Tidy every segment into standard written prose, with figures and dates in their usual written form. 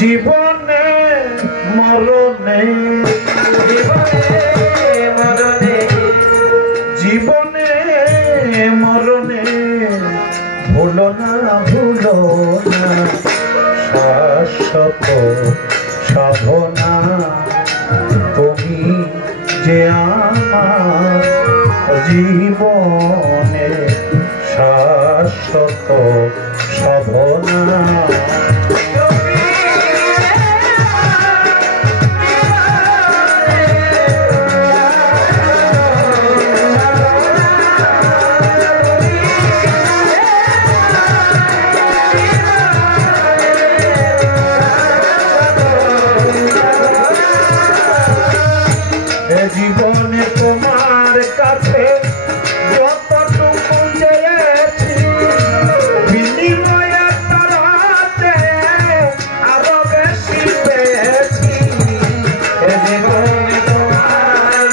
জীবনে মরণে জীবনে মরণে ভুলো না শাশ্বত সাধনা তুমি যে আমার জীবনে শাশ্বত সাধনা। জীবনে তোমার কাছে যতটুকু চেয়েছি বিনিময়ে তারাতে আরো বেশি পেয়েছি। জীবনে তোমার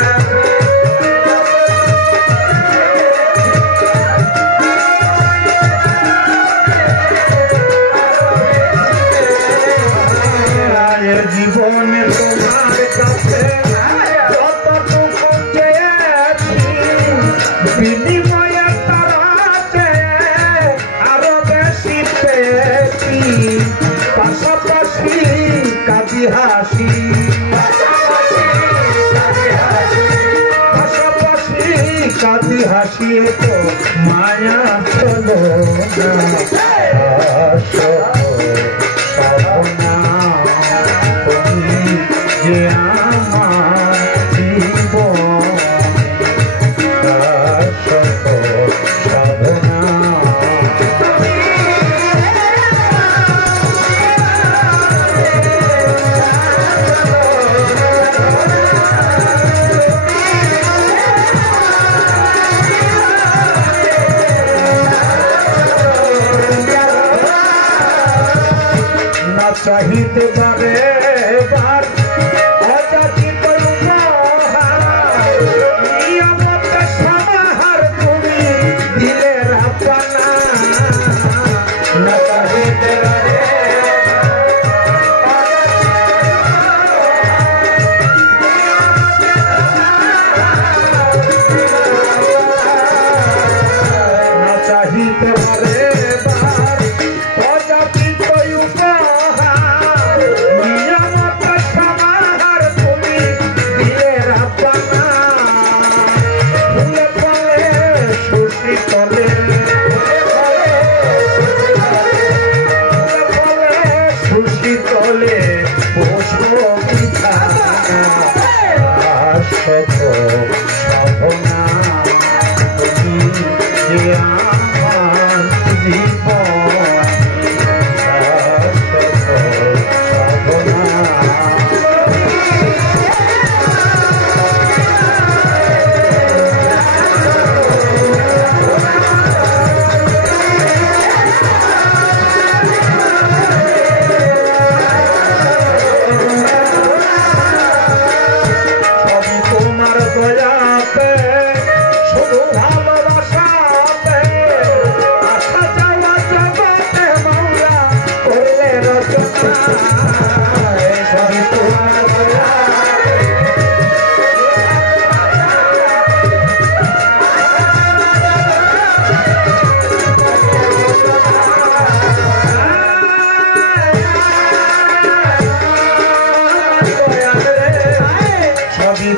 জীবনে তোমার কাছে বিনিময়ে তারাতে আরো বেশি পেয়েছি। পাশাপাশি কাঁদি হাসি পাশাপাশি কাঁদি হাসি তো মায়া চলো না তুমি যে আমার জীবন চাহিতে পারে বার অযাচিত নিয়মত সমাহার তুমি দিলের আপনা না চাহিতে পারে না চাহিতে পারে বার অযাচিত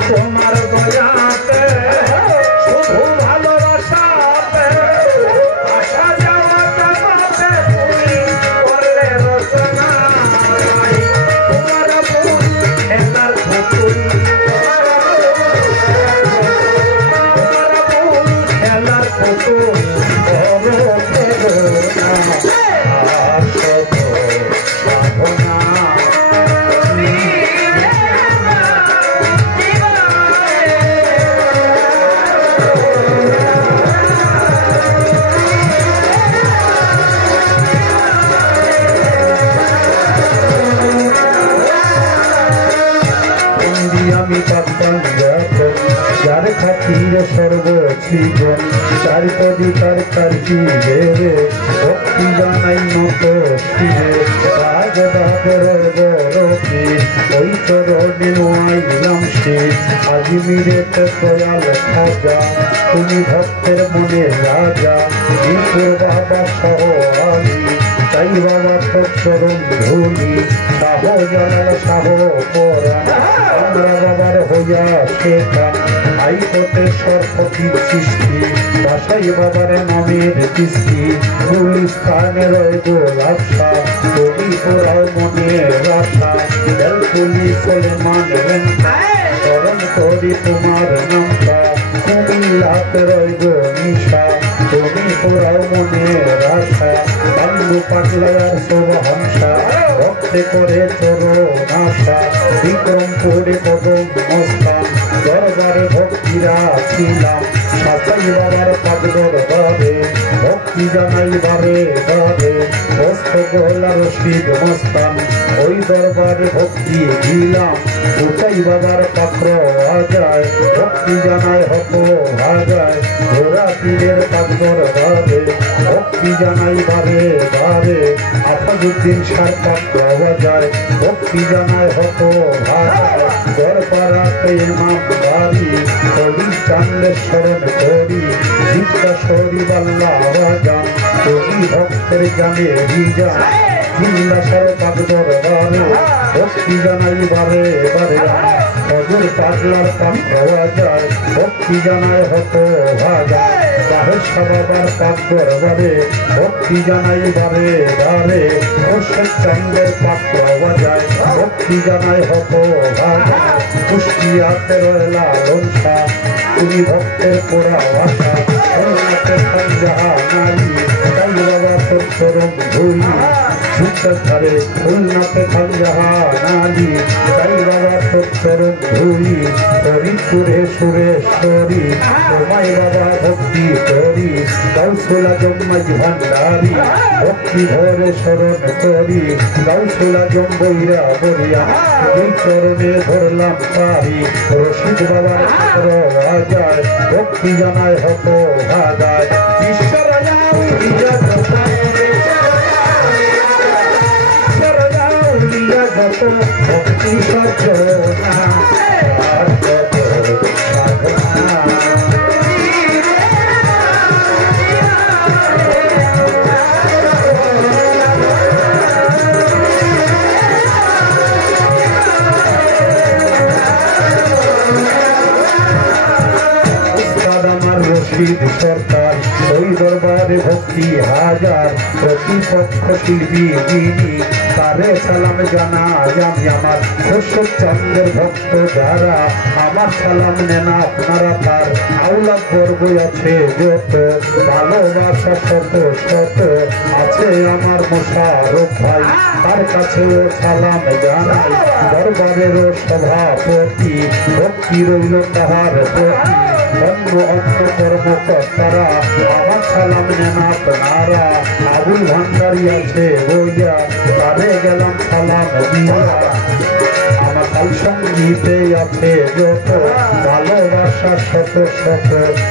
তোমার দয়াতে শুধু ভালোবাসাতে আসা যাওয়া জানাতে তুমি করলে রচনা তোমার ফুল এলার পুতুল তোমার ফুল এলার পুতুল আমি পাতাম যার খাতিরে সর্বজীবন তার কবি তার কার্যে ভক্তি জানাই মতো শিরে রাগ বাগের গরকে ওই চরণে আইলাম সে আজমিরেতে দয়াল খাজা তুমি ভক্তের মনে রাজা দীপুর বাবা সহ আমি তাই বাবা তোর চরণ ধুলি সাহ জানাল সাহ পরা আমরা বাবার হইয়া শেখা আইকতে সরপতি সৃষ্টি বাসাই বাবার নামের কিস্তি মূল স্থানে রয়ে গোলাপসা তুমি তোরাও মনের আশা এলপুলি সলেমান চরণ করি তোমার নামটা কুমিল্লাতে রয়ে গো নিশা তুমি তোরাও মনের আশা বাল্লু পাগলার শোভা ভক্তে করে চরণ আশা বিক্রমপুরে কদম মস্তান দরবারে ভক্তিরা ছিলাম সাসাই বাবার পাদ দরবারে ভক্তি জানাই বারে বারে বস্ত গোলা রশিদ মস্তান ওই দরবারে ভক্তি দিলাম উচাই বাবার পাত্র আজায় ভক্তি জানাই হত ভাজায় ঘোড়া পীরের পাদ দরবারে ভক্তি জানাই বারে বারে আফাজুদ্দিন সার পাত্র বাজায় ভক্তি জানাই হত ভাজায় দরবারাতে ইমাম বাড়ি কবি চান্দের স্মরণ করি জিজ্ঞা শরী বাল্লা বাজান কবি ভক্তের জানে ভিজা জিল্লা সার পাক দরবারে ভক্তি জানাই বারে বারে হজুর পাগলার পাক পাওয়া যায় ভক্তি জানাই হত ভাজা বাহের সবার পাক দরবারে ভক্তি জানাই বারে বারে মোর্শেদ চান্দের পাক পাওয়া যায় ভক্তি জানাই হত ভাজা কুষ্টিয়াতে রয়লা লঞ্চা তুমি ভক্তের পোড়া ভাষা সঞ্জাহা নারী তাই বাবা তোর চরম ধুই ধারে খুলনাতে সঞ্জাহা নারী তাই বাবা তোর চরম ধুই হরিপুরে সুরেশ্বরী তোমায় বাবা ভক্তি করি গাউসুলা জম্মাই ভান্ডারী ভক্তি ধরে স্মরণ করি গাউসুলা জম্বইরা বরিয়া এই চরণে ধরলাম পারি রশিদ বাবার রাজায় ভক্তি জানায় হত ভাজায় ঈশ্বর ভক্তি সজ্জনা রশিদ সরকার ওই দরবারে ভক্তি হাজার প্রতিপক্ষ শিল্পী যিনি তারে সালাম জানাই আমি আমার অশোক চন্দ্রের ভক্ত যারা আমার সালাম নেন আপনারা তার আউলাদ বর্গ আছে যত ভালোবাসা শত শত আছে আমার মোশারফ ভাই তার কাছেও সালাম জানাই দরবারের সভাপতি ভক্তি রইল তাহার প্রতি অন্য অন্য কর্মকর্তারা আমার সালাম নেন আপনারা আবুল ভান্ডারি আছে বইয়া তারে গেলাম সালাম দিয়া আমার কাল সঙ্গীতে আছে যত ভালোবাসা শত শত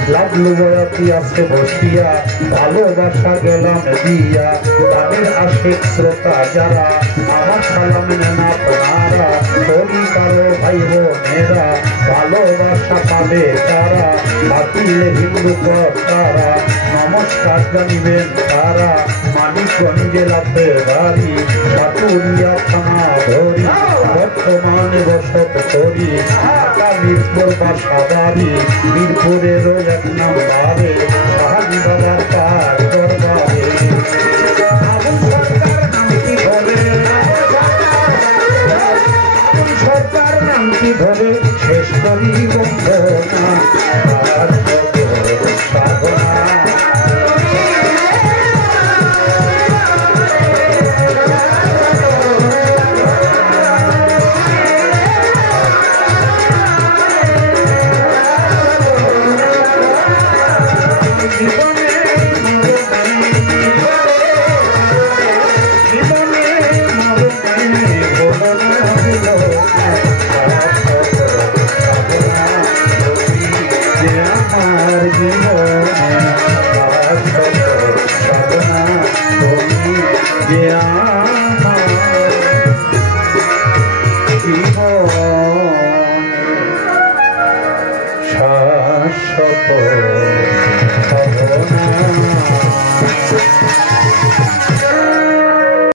লাভলু বয়াতি আছে বসিয়া ভালোবাসা গেলাম দিয়া তাদের আশেক শ্রোতা যারা আমার সালাম নেন আপনারা পরিবার ভাই বোনেরা ভালোবাসা পাবে তারা বাতিলে হিন্দু তারা নমস্কার জানিবেন তারা মানিকগঞ্জে লাভে বাড়ি সাতুরিয়া থানা ধরি বর্তমানে বসত করি মিরপুর বাসাবাড়ি মিরপুরের এক নম্বরে শাহাজি বাবার পাক দরবার